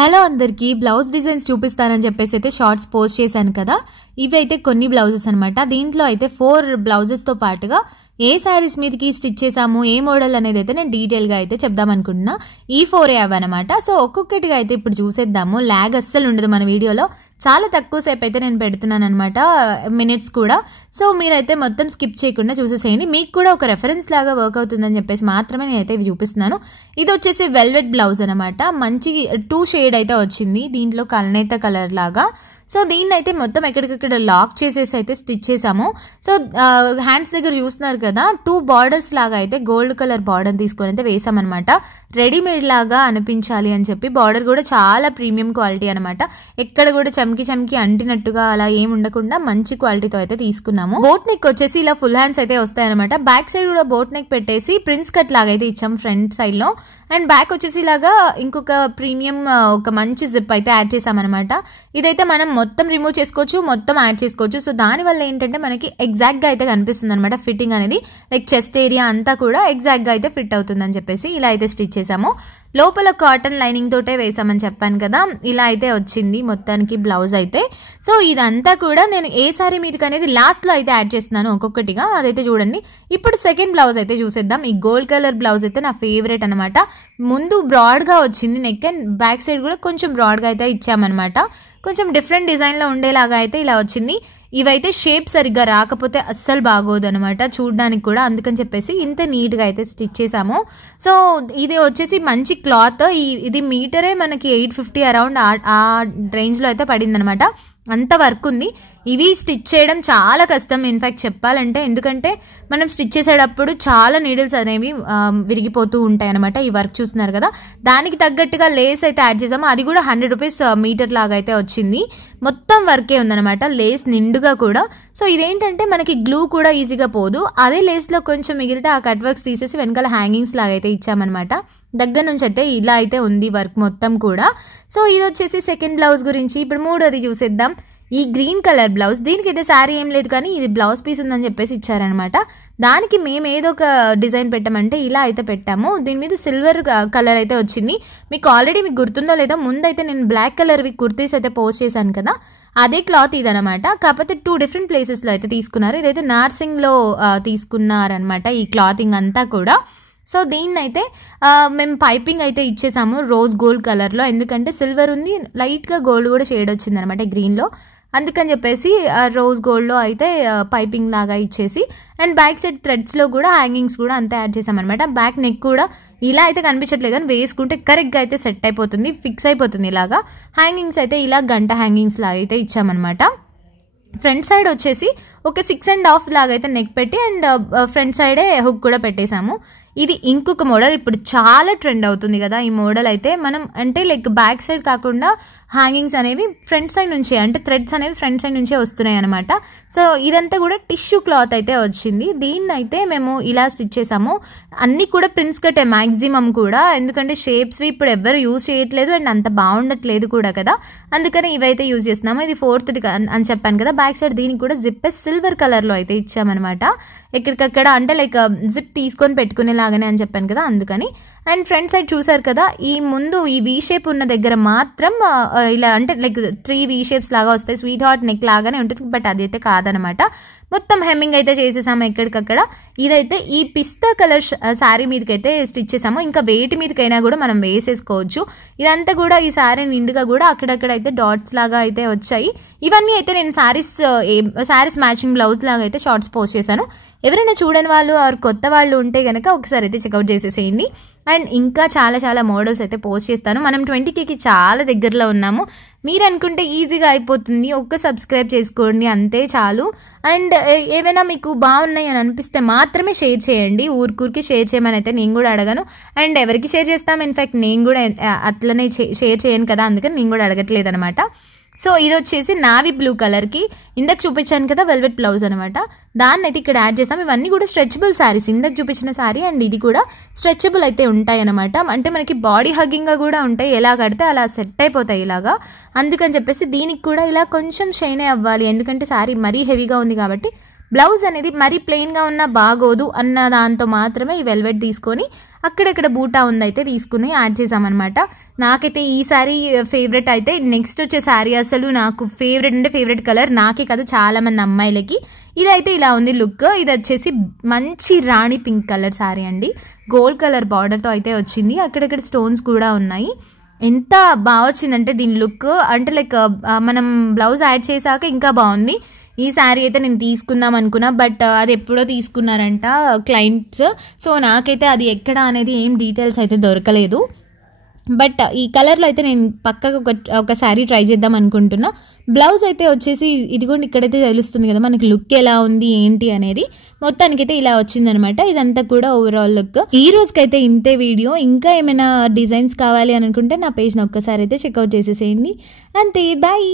Hello అందరికీ blouse designs చూపిస్తానని చెప్పేసి అయితే షార్ట్స్ పోస్ట్ చేశాను కదా. ఇవి అయితే కొన్ని బ్లౌజెస్ అనమాట. దీంట్లో అయితే 4 బ్లౌజెస్తో పాటుగా ఏ శారీస్ మీదకి స్టిచ్ చేసాము, ఏ మోడల్ అనేది అయితే నేను డీటెయిల్గా అయితే చెప్దాం అనుకుంటున్నా. ఈ 4 అవన్నమాట. సో ఒక్కొక్కటిగా అయితే ఇప్పుడు చూసేద్దాము. ల్యాగ్ అస్సలు ఉండదు మన వీడియోలో. చాలా తక్కువ సేపు అయితే నేను పెడుతున్నాను అనమాట, మినిట్స్ కూడా. సో మీరైతే మొత్తం స్కిప్ చేయకుండా చూసేసేయండి. మీకు కూడా ఒక రెఫరెన్స్ లాగా వర్క్ అవుతుందని చెప్పేసి మాత్రమే నేనైతే ఇవి చూపిస్తున్నాను. ఇది వచ్చేసి వెల్వెట్ బ్లౌజ్ అనమాట. మంచి 2 షేడ్ అయితే వచ్చింది దీంట్లో, కల్నేత కలర్ లాగా. సో దీన్ని అయితే మొత్తం ఎక్కడికక్కడ లాక్ చేసేసి అయితే స్టిచ్ చేసాము. సో హ్యాండ్స్ దగ్గర చూస్తున్నారు కదా, 2 బార్డర్స్ లాగా అయితే గోల్డ్ కలర్ బార్డర్ తీసుకొని అయితే వేసామన్నమాట. రెడీమేడ్ లాగా అనిపించాలి అని చెప్పి. బార్డర్ కూడా చాలా ప్రీమియం క్వాలిటీ అనమాట. ఎక్కడ కూడా చమ్కి అంటినట్టుగా అలా ఏమి ఉండకుండా మంచి క్వాలిటీతో అయితే తీసుకున్నాము. బోట్ నెక్ వచ్చేసి ఇలా ఫుల్ హ్యాండ్స్ అయితే వస్తాయన్నమాట. బ్యాక్ సైడ్ కూడా బోట్ నెక్ పెట్టేసి ప్రిన్స్ కట్ లాగా అయితే ఇచ్చాం ఫ్రంట్ సైడ్ లో. అండ్ బ్యాక్ వచ్చేసి ఇలాగా ఇంకొక ప్రీమియం ఒక మంచి జిప్ అయితే యాడ్ చేసామన్నమాట. ఇదైతే మనం మొత్తం రిమూవ్ చేసుకోవచ్చు, మొత్తం యాడ్ చేసుకోవచ్చు. సో దానివల్ల ఏంటంటే మనకి ఎగ్జాక్ట్ గా అయితే కనిపిస్తుంది అనమాట ఫిట్టింగ్ అనేది. లైక్ చెస్ట్ ఏరియా అంతా కూడా ఎగ్జాక్ట్ గా అయితే ఫిట్ అవుతుంది అని చెప్పేసి ఇలా అయితే స్టిచ్ చేసాము. లోపల కాటన్ లైనింగ్ తోటే వేసామని చెప్పాను కదా. ఇలా అయితే వచ్చింది మొత్తానికి బ్లౌజ్ అయితే. సో ఇదంతా కూడా నేను ఏ సారీ మీదకి అనేది లాస్ట్ లో అయితే యాడ్ చేస్తున్నాను ఒక్కొక్కటిగా, అదైతే చూడండి. ఇప్పుడు సెకండ్ బ్లౌజ్ అయితే చూసేద్దాం. ఈ గోల్డ్ కలర్ బ్లౌజ్ అయితే నా ఫేవరెట్ అనమాట. ముందు బ్రాడ్ గా వచ్చింది నెక్, అండ్ బ్యాక్ సైడ్ కూడా కొంచెం బ్రాడ్ గా అయితే ఇచ్చామన్నమాట. కొంచెం డిఫరెంట్ డిజైన్ లో ఉండేలాగా అయితే ఇలా వచ్చింది. ఇవైతే షేప్ సరిగ్గా రాకపోతే అస్సలు బాగోదు అనమాట చూడడానికి కూడా, అందుకని చెప్పేసి ఇంత నీట్ గా అయితే స్టిచ్ చేసాము. సో ఇది వచ్చేసి మంచి క్లాత్. ఇది మీటరే మనకి 850 అరౌండ్ ఆ రేంజ్ లో అయితే పడింది అనమాట. అంత వర్క్ ఉంది. ఇవి స్టిచ్ చేయడం చాలా కష్టం ఇన్ఫాక్ట్ చెప్పాలంటే, ఎందుకంటే మనం స్టిచ్ చేసేటప్పుడు చాలా నీడిల్స్ అనేవి విరిగిపోతూ ఉంటాయి అనమాట. ఈ వర్క్ చూస్తున్నారు కదా, దానికి తగ్గట్టుగా లేస్ అయితే యాడ్ చేసాము. అది కూడా 100 రూపీస్ మీటర్ లాగా అయితే వచ్చింది. మొత్తం వర్కే ఉందనమాట, లేస్ నిండుగా కూడా. సో ఇదేంటంటే మనకి గ్లూ కూడా ఈజీగా పోదు. అదే లేస్ లో కొంచెం మిగిలితే ఆ కట్ వర్క్స్ తీసేసి వెనకాల హ్యాంగింగ్స్ లాగా అయితే ఇచ్చామన్నమాట. దగ్గర నుంచి అయితే ఇలా అయితే ఉంది వర్క్ మొత్తం కూడా. సో ఇది వచ్చేసి సెకండ్ బ్లౌజ్ గురించి. ఇప్పుడు మూడోది చూసేద్దాం. ఈ గ్రీన్ కలర్ బ్లౌజ్, దీనికి అయితే శారీ ఏం లేదు కానీ ఇది బ్లౌజ్ పీస్ ఉందని చెప్పేసి ఇచ్చారనమాట. దానికి మేము ఏదో ఒక డిజైన్ పెట్టామంటే ఇలా అయితే పెట్టాము. దీని మీద సిల్వర్ కలర్ అయితే వచ్చింది. మీకు ఆల్రెడీ మీకు గుర్తుందో లేదో, ముందైతే నేను బ్లాక్ కలర్ కుర్తీస్ అయితే పోస్ట్ చేశాను కదా, అదే క్లాత్ ఇదనమాట. కాకపోతే 2 డిఫరెంట్ ప్లేసెస్ లో అయితే తీసుకున్నారు. ఇదైతే నార్సింగ్ లో తీసుకున్నారనమాట ఈ క్లాతింగ్ అంతా కూడా. సో దీన్నైతే మేము పైపింగ్ అయితే ఇచ్చేసాము రోజ్ గోల్డ్ కలర్లో, ఎందుకంటే సిల్వర్ ఉంది, లైట్గా గోల్డ్ కూడా షేడ్ వచ్చింది అనమాట గ్రీన్లో. అందుకని చెప్పేసి రోజ్ గోల్డ్లో అయితే పైపింగ్ లాగా ఇచ్చేసి, అండ్ బ్యాక్ సైడ్ థ్రెడ్స్లో కూడా హ్యాంగింగ్స్ కూడా అంతా యాడ్ చేసామన్నమాట. బ్యాక్ నెక్ కూడా ఇలా అయితే కనిపించట్లేదు కానీ వేసుకుంటే కరెక్ట్గా అయితే సెట్ అయిపోతుంది, ఫిక్స్ అయిపోతుంది ఇలాగా. హ్యాంగింగ్స్ అయితే ఇలా గంట హ్యాంగింగ్స్ లాగా అయితే ఇచ్చామన్నమాట. ఫ్రంట్ సైడ్ వచ్చేసి ఒక 6.5 లాగా అయితే నెక్ పెట్టి, అండ్ ఫ్రంట్ సైడే హుక్ కూడా పెట్టేశాము. ఇది ఇంకొక మోడల్, ఇప్పుడు చాలా ట్రెండ్ అవుతుంది కదా ఈ మోడల్ అయితే. మనం అంటే లైక్ బ్యాక్ సైడ్ కాకుండా హ్యాంగింగ్స్ అనేవి ఫ్రంట్ సైడ్ నుంచే, అంటే థ్రెడ్స్ అనేవి ఫ్రంట్ సైడ్ నుంచే వస్తున్నాయి అనమాట. సో ఇదంతా కూడా టిష్యూ క్లాత్ అయితే వచ్చింది. దీన్ని అయితే మేము ఇలా స్టిచ్ చేసాము. అన్నీ కూడా ప్రిన్స్ కట్టే మ్యాక్సిమం కూడా, ఎందుకంటే షేప్స్వి ఇప్పుడు ఎవరు యూజ్ చేయట్లేదు అండ్ అంత బాగుండట్లేదు కూడా కదా, అందుకని ఇవైతే యూజ్ చేస్తున్నాము. ఇది 4th అని చెప్పాను కదా. బ్యాక్ సైడ్ దీనికి కూడా జిప్ సిల్వర్ కలర్లో అయితే ఇచ్చామన్నమాట. ఎక్కడికక్కడ అంటే లైక్ జిప్ తీసుకొని పెట్టుకునేలాగానే అని చెప్పాను కదా, అందుకని. అండ్ ఫ్రంట్ సైడ్ చూసారు కదా, ఈ ముందు ఈ వీ షేప్ ఉన్న దగ్గర మాత్రం ఇలా అంటే లైక్ 3 వీ షేప్స్ లాగా వస్తాయి. స్వీట్ హార్ట్ నెక్ లాగానే ఉంటుంది, బట్ అదైతే కాదనమాట. మొత్తం హెమ్మింగ్ అయితే చేసేసాము ఎక్కడికక్కడ. ఇదైతే ఈ పిస్తా కలర్ శారీ మీదకైతే స్టిచ్ చేసాము. ఇంకా వేటి మీదకైనా కూడా మనం వేసేసుకోవచ్చు. ఇదంతా కూడా ఈ శారీ నిండుగా కూడా అక్కడక్కడ అయితే డాట్స్ లాగా అయితే వచ్చాయి. ఇవన్నీ అయితే నేను శారీస్ మ్యాచింగ్ బ్లౌజ్ లాగా అయితే షార్ట్స్ పోస్ట్ చేశాను. ఎవరైనా చూడని వాళ్ళు ఆర్ కొత్త వాళ్ళు ఉంటే కనుక ఒకసారి అయితే చెక్అవుట్ చేసేసేయండి. అండ్ ఇంకా చాలా మోడల్స్ అయితే పోస్ట్ చేస్తాను. మనం 20Kకి చాలా దగ్గరలో ఉన్నాము. మీరు అనుకుంటే ఈజీగా అయిపోతుంది, ఒక్క సబ్స్క్రైబ్ చేసుకోండి అంతే చాలు. అండ్ ఏమైనా మీకు బాగున్నాయి అని అనిపిస్తే మాత్రమే షేర్ చేయండి. ఊరికి షేర్ చేయమని అయితే నేను కూడా అడగను, అండ్ ఎవరికి షేర్ చేస్తాం, ఇన్ఫాక్ట్ నేను కూడా అట్లనే షేర్ చేయను కదా, అందుకని నేను కూడా అడగట్లేదు అనమాట. సో ఇది వచ్చేసి నావీ బ్లూ కలర్కి ఇందాక చూపించాను కదా వెల్వెట్ బ్లౌజ్ అనమాట, దాన్ని అయితే ఇక్కడ యాడ్ చేసాం. ఇవన్నీ కూడా స్ట్రెచబుల్ శారీస్, ఇందాక చూపించిన శారీ అండ్ ఇది కూడా స్ట్రెచబుల్ అయితే ఉంటాయి అనమాట. అంటే మనకి బాడీ హగ్గింగ్గా కూడా ఉంటాయి, ఎలా కడితే అలా సెట్ అయిపోతాయి ఇలాగా. అందుకని చెప్పేసి దీనికి కూడా ఇలా కొంచెం షైనే అవ్వాలి, ఎందుకంటే శారీ మరీ హెవీగా ఉంది కాబట్టి. బ్లౌజ్ అనేది మరీ ప్లెయిన్గా ఉన్నా బాగోదు అన్న దాంతో మాత్రమే ఈ వెల్వెట్ తీసుకొని అక్కడక్కడ బూటా ఉందైతే తీసుకుని యాడ్ చేసామన్నమాట. నాకైతే ఈ శారీ ఫేవరెట్ అయితే. నెక్స్ట్ వచ్చే శారీ అసలు నాకు ఫేవరెట్ అంటే ఫేవరెట్ కలర్, నాకే కదా చాలా మంది అమ్మాయిలకి. ఇదైతే ఇలా ఉంది లుక్. ఇది వచ్చేసి మంచి రాణి పింక్ కలర్ శారీ అండి. గోల్డ్ కలర్ బార్డర్తో అయితే వచ్చింది, అక్కడక్కడ స్టోన్స్ కూడా ఉన్నాయి. ఎంత బాగా వచ్చిందంటే దీని లుక్, అంటే లైక్ మనం బ్లౌజ్ యాడ్ చేశాక ఇంకా బాగుంది. ఈ శారీ అయితే నేను తీసుకుందాం అనుకున్నా, బట్ అది ఎప్పుడో తీసుకున్నారంట క్లయింట్స్. సో నాకైతే అది ఎక్కడ అనేది ఏం డీటెయిల్స్ అయితే దొరకలేదు. బట్ ఈ కలర్లో అయితే నేను పక్కకు ఒక శారీ ట్రై చేద్దాం అనుకుంటున్నా. బ్లౌజ్ అయితే వచ్చేసి ఇదిగోండి, ఇక్కడైతే తెలుస్తుంది కదా మనకి లుక్ ఎలా ఉంది ఏంటి అనేది. మొత్తానికైతే ఇలా వచ్చిందనమాట. ఇదంతా కూడా ఓవరాల్ లుక్. ఈ రోజుకైతే ఇంతే వీడియో. ఇంకా ఏమైనా డిజైన్స్ కావాలి అనుకుంటే నా పేజ్ని ఒక్కసారి అయితే చెక్అవుట్ చేసేసేయండి. అంతే, బాయ్.